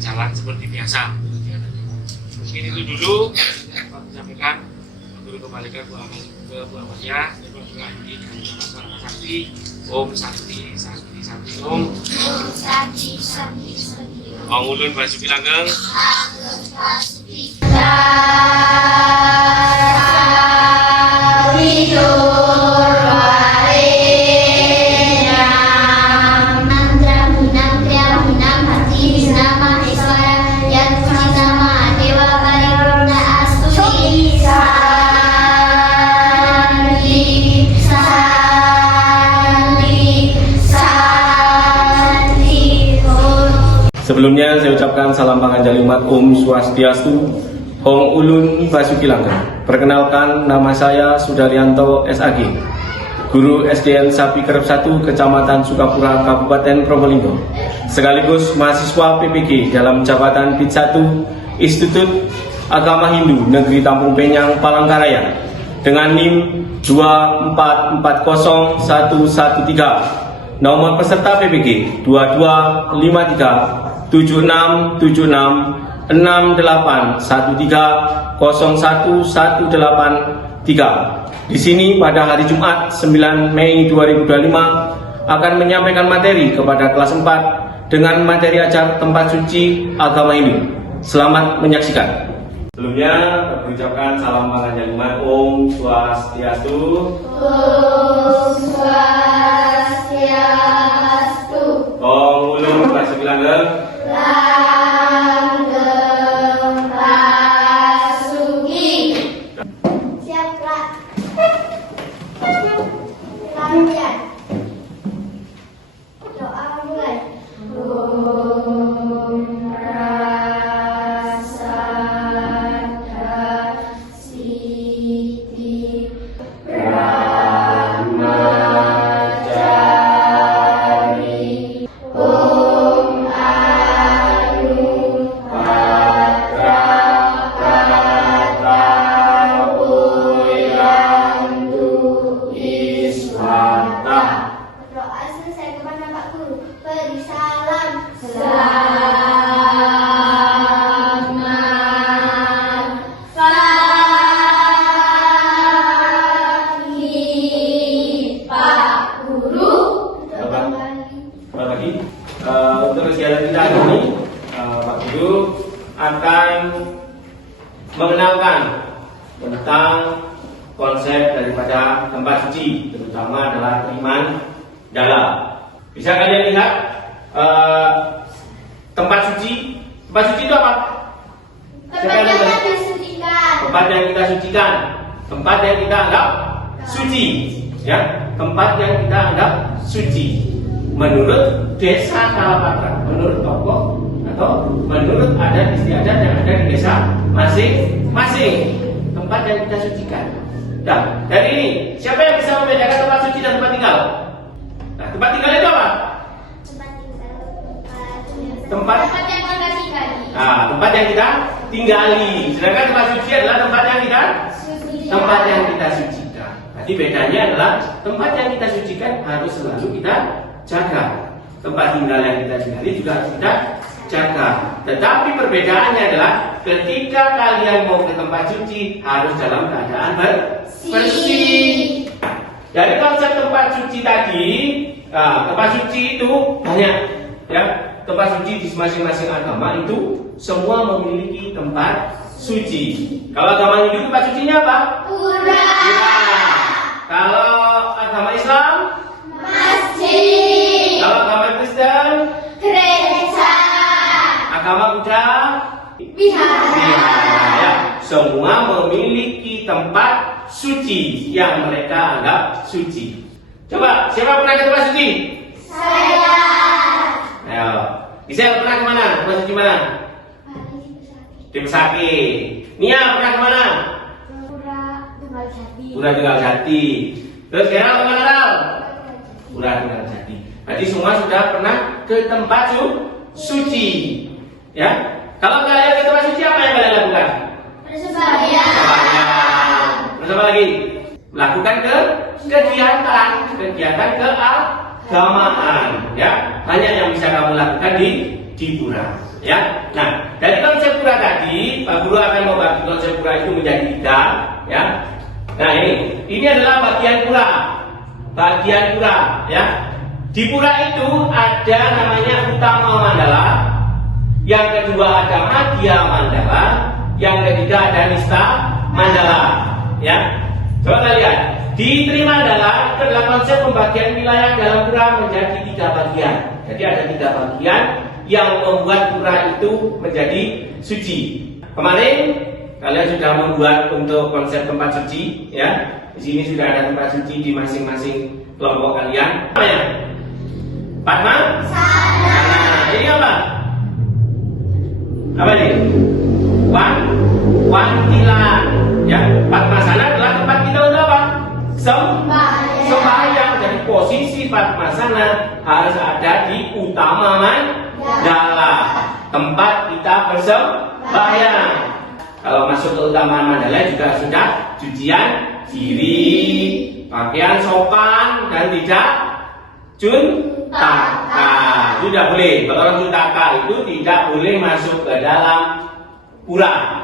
berjalan seperti biasa kegiatannya. Mungkin itu dulu Pak sampaikan. Guru kembalikan ke Bu Amalia, dan Pak dilanjutkan dengan ucapan sakti. Om Sakti Sakti Sakti Om. Om Sakti Sakti Sakti Om. Om Ulun Basuki Langgeng. Sebelumnya saya ucapkan salam panganjali umat Om Swastiastu, Om Ulun Basuki Langgeng. Perkenalkan, nama saya Sudaryanto SAG, Guru SDN Sapi Kerep 1, Kecamatan Sukapura, Kabupaten Probolinggo, sekaligus mahasiswa PPG dalam jabatan PIT 1 Institut Agama Hindu Negeri Tampung Penyang, Palangkaraya, dengan NIM 2440113. Nomor peserta PPG 2253 7676 6813011183. Di sini pada hari Jumat 9 Mei 2025 akan menyampaikan materi kepada kelas 4 dengan materi ajar tempat suci agama Hindu. Selamat menyaksikan. Sebelumnya berucapkan salam panganjali umat Om Swastiastu. Om Swastiastu. Om Ulun Basuki Langgeng. Langgeng Basuki. Siap, Kak. Latihan. Doa mulai. Om Prasada Siti Brahmajari. Om Anu Patra Kata Wilantu Iswata. Doa selesai kepada Pak Guru. Beri salam. Selamat pagi, Pak Guru. Selamat pagi. Untuk kegiatan kita hari ini, Pak Guru akan mengenalkan tentang konsep daripada tempat suci, terutama adalah iman dalam. Bisa kalian lihat tempat suci? Tempat suci itu apa? Tempat yang kita sucikan. Tempat yang kita sucikan, tempat yang kita anggap suci, ya, tempat yang kita anggap suci. Menurut desa Kalapatra, menurut tokoh atau menurut adat istiadat yang ada di desa masing-masing, tempat yang kita sucikan. Nah, dari ini siapa yang bisa membedakan tempat suci dan tempat tinggal? Nah, tempat tinggal itu apa? Tempat yang kita tinggali. Nah, tempat yang kita tinggali. Sedangkan tempat suci adalah tempat yang kita sucikan. Jadi bedanya adalah tempat yang kita sucikan harus selalu kita jaga. Tempat tinggal yang kita tinggali juga harus kita jaga. Tetapi perbedaannya adalah ketika kalian mau ke tempat suci harus dalam keadaan bersih. Dari konsep tempat suci tadi, tempat suci itu banyak, ya. Tempat suci di masing-masing agama itu semua memiliki tempat suci. Kalau agama Hindu tempat sucinya apa? Pura. Kalau agama Islam? Masjid. Kalau agama Kristen? Gereja. Agama Buddha? Wihara. Ya. Semua memiliki tempat suci yang mereka anggap suci. Coba, siapa pernah ke tempat suci? Saya. Ayo. Gisel pernah kemana? Tempat suci mana? Di Pesaki. Nia pernah kemana? Pura Tunggal Jati. Terus Gerald kemana, Ral? Pura Tunggal Jati. Berarti semua sudah pernah ke tempat suci. Ya. Kalau kalian ke tempat suci apa yang kalian lakukan? Bersembahyang. Terus apa lagi? Melakukan kegiatan keagamaan, ya. Banyak yang bisa kamu lakukan di pura. Ya. Nah, dari konsep pura tadi, Pak Guru akan membagi konsep pura itu menjadi 3, ya. Nah, ini adalah bagian pura. Bagian pura, ya. Di pura itu ada namanya utama mandala, yang kedua ada madya mandala, yang ketiga ada nista mandala, ya. Coba kita lihat. Di Trimandala itu adalah konsep pembagian wilayah dalam pura menjadi 3 bagian. Jadi ada 3 bagian yang membuat pura itu menjadi suci. Kemarin kalian sudah membuat untuk konsep tempat suci, ya. Di sini sudah ada tempat suci di masing-masing kelompok kalian. Apa ya? Padma? Nah, ini apa? Apa ini? Wantilan. Ya, Padmasana adalah tempat kita untuk apa? Sembahyang. Dari posisi Padmasana harus ada di utama mandala, tempat kita bersembahyang. Kalau masuk ke utama mandala juga sudah cucian diri, pakaian sopan dan tidak juntaka. Itu tidak boleh. Kalau orang juntaka itu tidak boleh masuk ke dalam pura.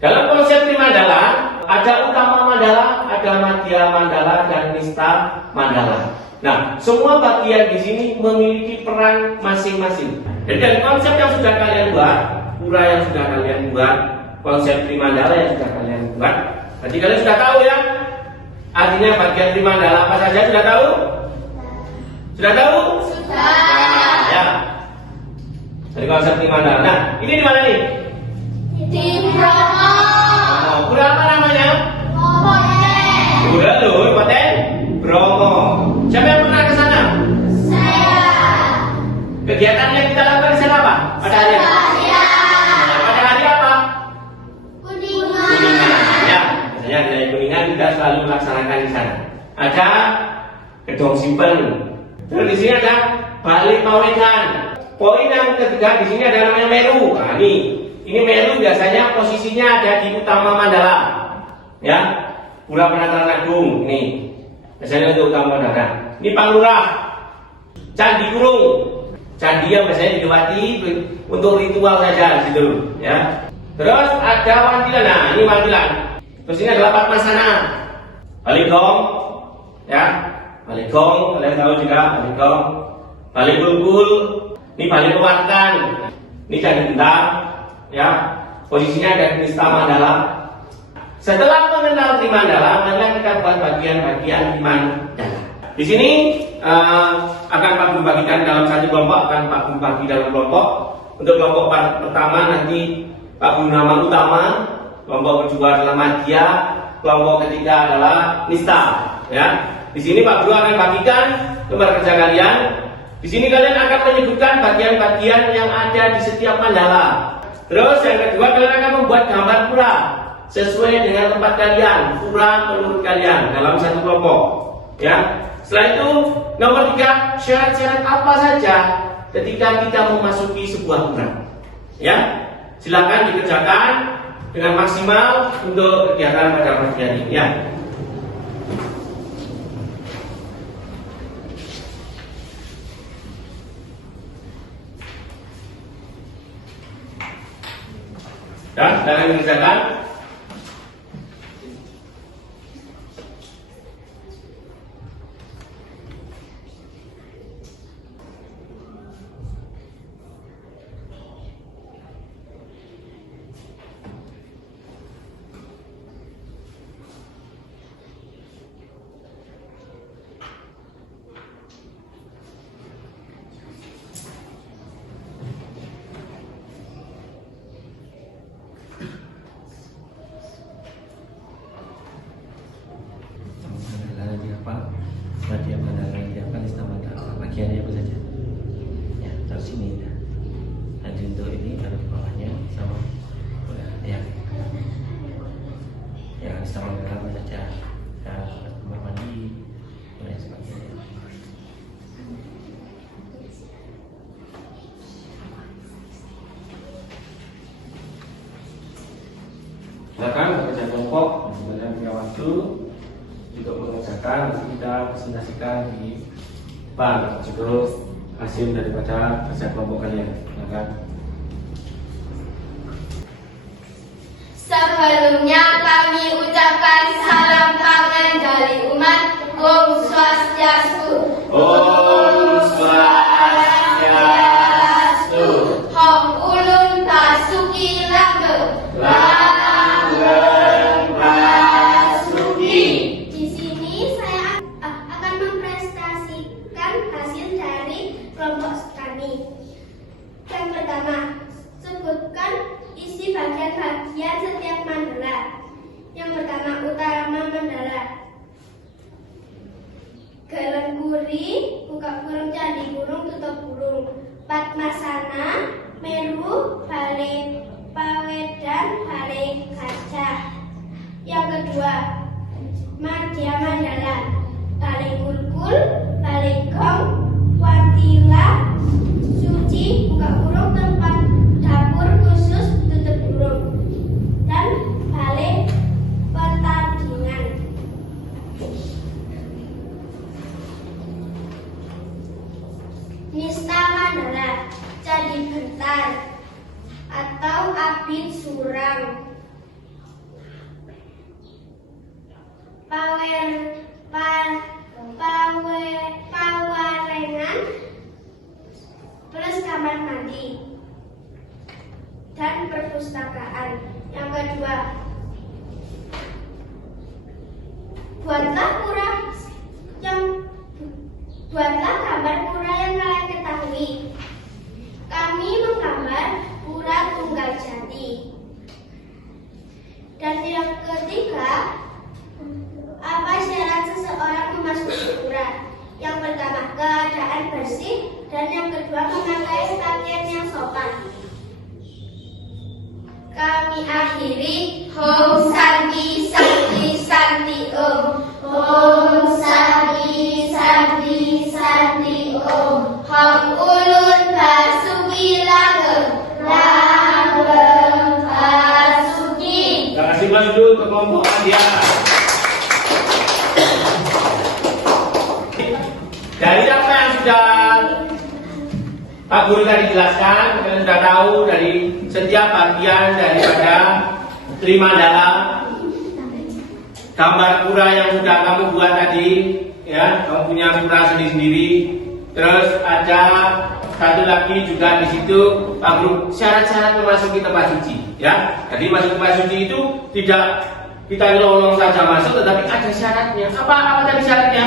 Dalam konsep Trimandala ada utama mandala, ada madya mandala dan nista mandala. Nah, semua bagian di sini memiliki peran masing-masing. Jadi dari konsep yang sudah kalian buat, pura yang sudah kalian buat, konsep Trimandala yang sudah kalian buat, berarti kalian sudah tahu ya. Artinya bagian Trimandala apa saja sudah tahu? Sudah tahu? Sudah. Nah, ya. Dari konsep Trimandala. Nah, ini di mana nih? Di Bromo. Pura apa namanya? Poten. Pura loh, Poten Bromo. Siapa yang pernah ke sana? Saya. Kegiatan yang kita lakukan di sana apa? Pada hari apa? Nah, pada hari apa? Kuningan. Ya, biasanya hari Kuningan kita selalu melaksanakan di sana. Ada gedung simpen. Terus di sini ada balik pawekan. Poin yang ketiga di sini ada namanya Meru. Nah, ini Meru biasanya posisinya ada di utama mandala, ya. Pura Penataran Agung ini biasanya untuk utama mandala. Ini Panglurah, Candi Kurung, candi yang biasanya dilewati untuk ritual saja gitu, ya. Terus ada Wantilan. Nah, ini Wantilan. Terus ini adalah Padmasana, Baligong, ya. Baligong, kalian tahu juga Baligong. Balikulkul, ini Bali Pewartan, ini Candi Bentang. Ya, posisinya ada di nista mandala. Setelah mengenal Trimandala, maka kita buat bagian-bagian Trimandala. Di sini akan Pak Guru bagikan dalam satu kelompok, akan Pak Guru bagi dalam kelompok. Untuk kelompok pertama nanti Pak Guru nama utama, kelompok kedua adalah madya, kelompok ketiga adalah nista. Ya, di sini Pak Guru akan bagikan lembar kerja kalian. Di sini kalian akan menyebutkan bagian-bagian yang ada di setiap mandala. Terus yang kedua kalian akan membuat gambar pura sesuai dengan tempat kalian, pura menurut kalian dalam satu kelompok. Ya. Setelah itu nomor 3, syarat-syarat apa saja ketika kita memasuki sebuah pura. Ya. Silakan dikerjakan dengan maksimal untuk kegiatan pada pagi hari ini. Ya. Dan jangan mengerjakan. Bagiannya apa saja? Ya, taruh sini. Nanti untuk ini taruh di bawahnya sama ya. Ya, sama apa saja? Ya, kamar mandi dan sebagainya. Silakan bekerja kelompok, sebenarnya punya waktu untuk mengerjakan. Kita presentasikan di depan cukup hasil daripada kerja kelompok kalian. Silakan. salam pangendali umat. Om Swastiastu. Om Swastiastu. Hong ulun pasuki langgeng. Langgeng pasuki. Di sini saya akan mempresentasikan hasil dari kelompok tani. Yang pertama, sebutkan isi bagian-bagian setiap mandala. Yang pertama, utama mandala. Galang guri, buka burung, candi burung, tutup burung. Padmasana, Meru, Bale Pawedan, Bale Gajah. Yang kedua, Madya Mandala, Bale Kulkul, Bale Gong, Wantila, Suci, buka burung, tempat dapur khusus, tutup burung. Dan Bale Pertandingan. Nista Mandala, Candi Bentar atau Abid Surang. Pawarengan plus kamar mandi dan perpustakaan. Yang kedua, buatlah gambar pura yang kalian ketahui. Kami menggambar pura Tunggal Jati. Dan yang ketiga, apa syarat seseorang memasuki pura? Yang pertama, keadaan bersih, dan yang kedua, memakai pakaian yang sopan. Kami akhiri. Om Santi Santi Santi Om. Om Santi Santi Santi Om. Hong ulun pasuki langgeng. Langgeng pasuki. Terima kasih Mas Dul ke kelompok Adia. Dari apa yang sudah Pak Guru tadi jelaskan, kalian sudah tahu dari setiap bagian daripada Trimandala, gambar pura yang sudah kamu buat tadi, ya, kamu punya pura sendiri-sendiri. Terus ada satu lagi juga di situ, Pak Guru, syarat-syarat memasuki tempat suci, ya. Jadi masuk tempat suci itu tidak kita nyelonong saja masuk, tetapi ada syaratnya. Apa tadi syaratnya?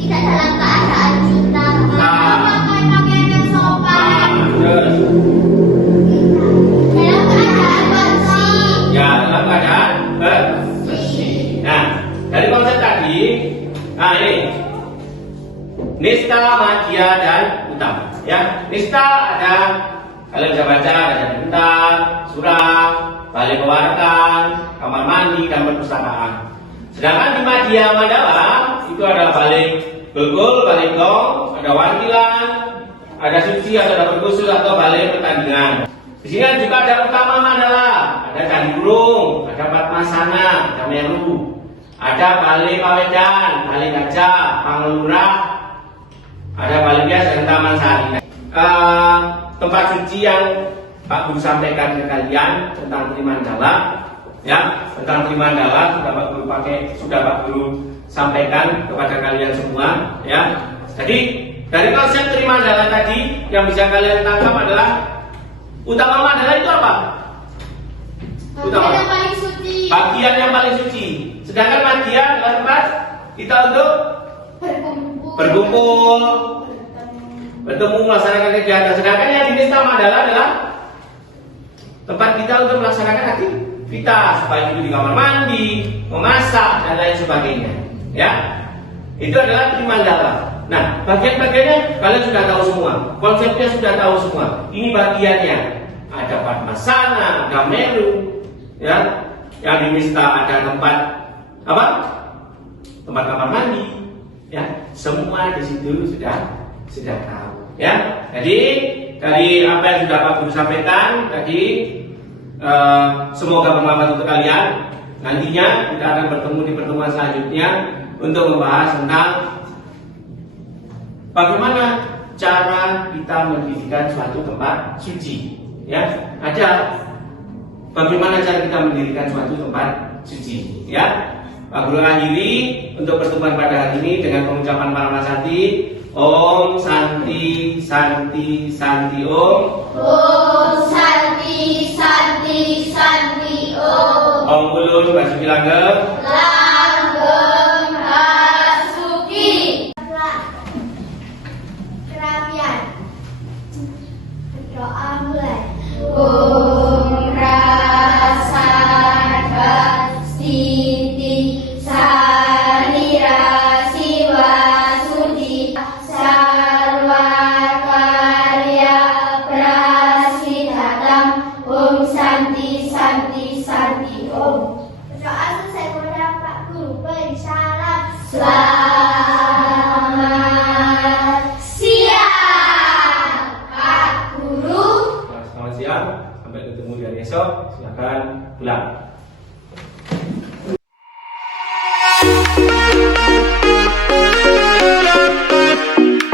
Tidak dalam keadaan cinta, memakai pakaian yang sopan. Terus, Dalam keadaan bersih. ya, dalam keadaan bersih. Nah, dari konsep tadi, nah ini Nista, Madya, dan Utama. Ya, Nista ada, kalian bisa baca, ada bentar, surah, balai pewartaan, kamar mandi, dan perpustakaan. Sedangkan di Madya Mandala itu ada balai Begul, balai Gong, ada Wantilan, ada Suci, ada dapur khusus atau balai pertandingan. Di sini juga ada Utama Mandala, ada Candi Burung, ada Padmasana, ada Meru, ada balai Pawedan, balai Gajah, Panglurah, ada balai biasa dan Taman Sari. Tempat suci yang Pak Guru sampaikan ke kalian tentang Trimandala, ya, tentang Trimandala sudah Pak Guru sampaikan kepada kalian semua, ya. Jadi dari konsep Trimandala tadi yang bisa kalian tangkap adalah utama mandala itu apa? Bagian yang paling suci. Bagian yang paling suci. Sedangkan Madya adalah tempat kita untuk berkumpul, bertemu, melaksanakan kegiatan. Sedangkan yang di Nista Mandala adalah tempat kita untuk melaksanakan aktivitas, baik itu di kamar mandi, memasak, dan lain sebagainya. Ya, itu adalah Trimandala. Nah, bagian-bagiannya kalian sudah tahu semua, konsepnya sudah tahu semua. Ini bagiannya, ada Padmasana, ada Meru, ya. Yang di Nista ada tempat apa? Tempat kamar mandi, ya. Semua di situ sudah tahu, ya. Jadi dari apa yang sudah Pak Guru sampaikan tadi, semoga bermanfaat untuk kalian. Nantinya kita akan bertemu di pertemuan selanjutnya untuk membahas tentang bagaimana cara kita mendirikan suatu tempat suci, ya. Ada bagaimana cara kita mendirikan suatu tempat suci, ya. Pak Guru akhiri untuk pertemuan pada hari ini dengan pengucapan Parama Santi. Om Santi Santi Santi Om. Om Santi Santi Santi Om. Om Ulun Basuki Langgeng. Langgeng Basuki. Kerapian. Doa mulai. Om Prasada Siti Salira Siwa Suci Sarwa Karya Prasidatam. Om Santi Santi Santi Om. Doa selesai kepada Pak Guru. Beri salam. Selamat siang Pak Guru. Selamat siang, sampai ketemu di hari esok. Silakan pulang.